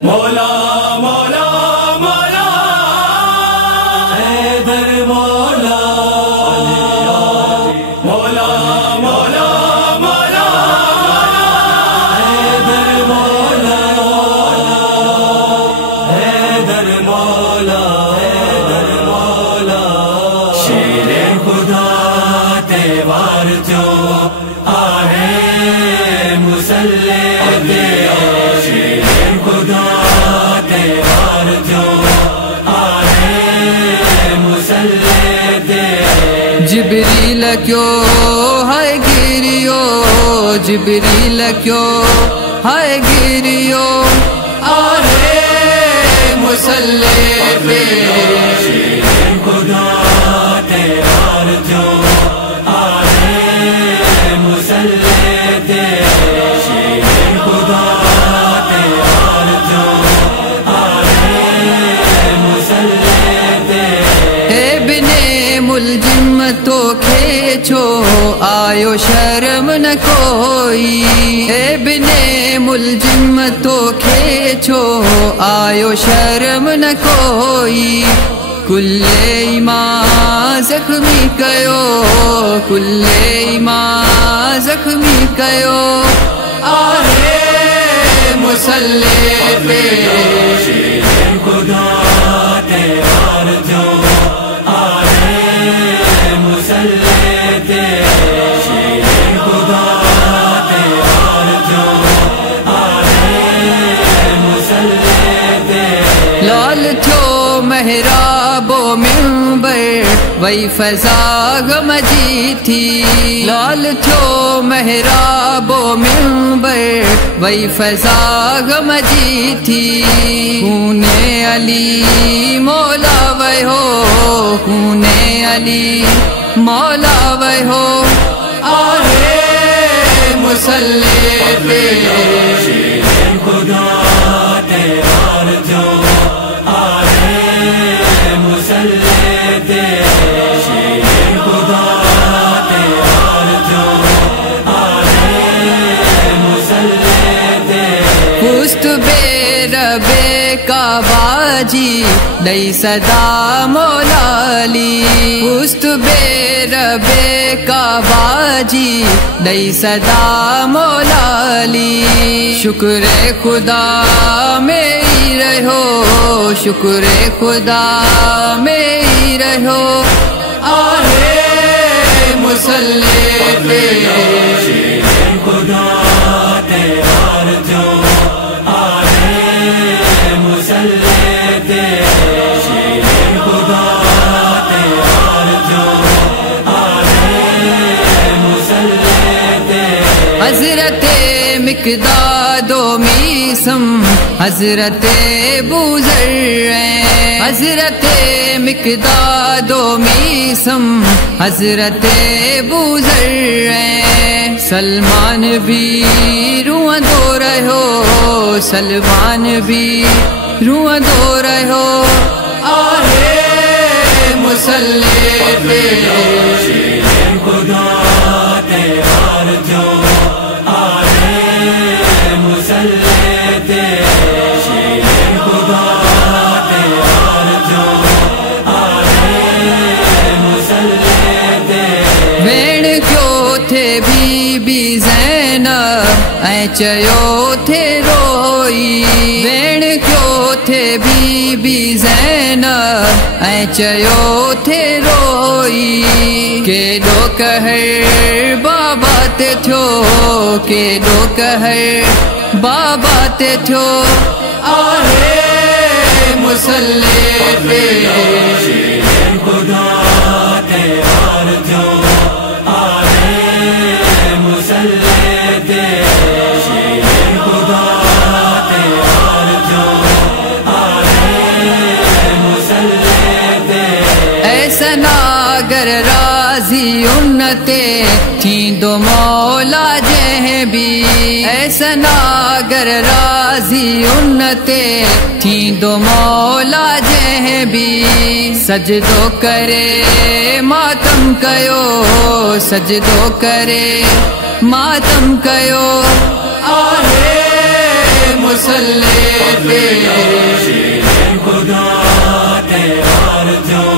مولا مولا مولا حیدر مولا مولا مولا مولا حیدر مولا حیدر مولا حیدر مولا شیر خدا تیوار جو آئے مسلح دے شیر خدا تیوار جو آئے مسلح دے جبریل کیوں ہے گریو جبریل کیوں ہے گریو آئے مسلح دے شیر خدا تیوار جو آئے مسلح دے شیر خدا تیوار جو آئے مسلح دے ابن ملجم تو کھیچو آیو شرم نہ کوئی ابن ملجم تو کھیچو آیو شرم نہ کوئی کل ایمان زخمی کیو کل ایمان زخمی کیو آئے مسلح پہ شیر خدا تیوار جو آئے مسلح دے شیر خدا تیوار جو آئے مسلح دے لال تھو محراب و منبر وہی فضا غمجی تھی لال تھو محراب و منبر وہی فضا غمجی تھی خون علی مولا وے ہو خون علی مولا وے ہو آئے مسلح پہ شیر خدا تیوار جو آئے مسلح دے شیر خدا تیوار جو آئے مسلح دے پوست بے ربے کا باجی دئی صدا مولا علی پوست بے ربے کا باجی دئی صدا مولا علی شکر خدا میں ہی رہو شکر خدا میں ہی رہو آئے مسلح پہ شیر خدا تیوار جو آئے مسلح دے شیر خدا تیوار جو آئے مسلح دے حضرت مقداد و میسم حضرت بوذر حضرت مقداد و میسم حضرت بوذر سلمان بھی روح دو رہو سلمان بھی روح دو رہو آئے مسلح پہ شیر خدا تیوار جو آئے مسلح دے شیر خدا تیوار جو آئے مسلح دے ویڑ کیوں تھے بی زینب اے چیو تھے روئی ویڑ کیوں تھے بی زینب اے چیو تھے روئی کہ دو کہر بابا تے تھو کہ دو کہر بابا تے تھو آئے مسلح پہ شیر خدا تیوار جو آئے مسلح دے شیر خدا تیوار جو آئے مسلح دے ایسا ناگر راضی انتے تھیں دو مولا جہیں بھی ایسا ناگر راضی انتے تھیں دو مولا جہیں بھی سجدو کرے ماتم کیو سجدو کرے ماتم کیو آئے مسلح تیرے شیر خدا تیرا جو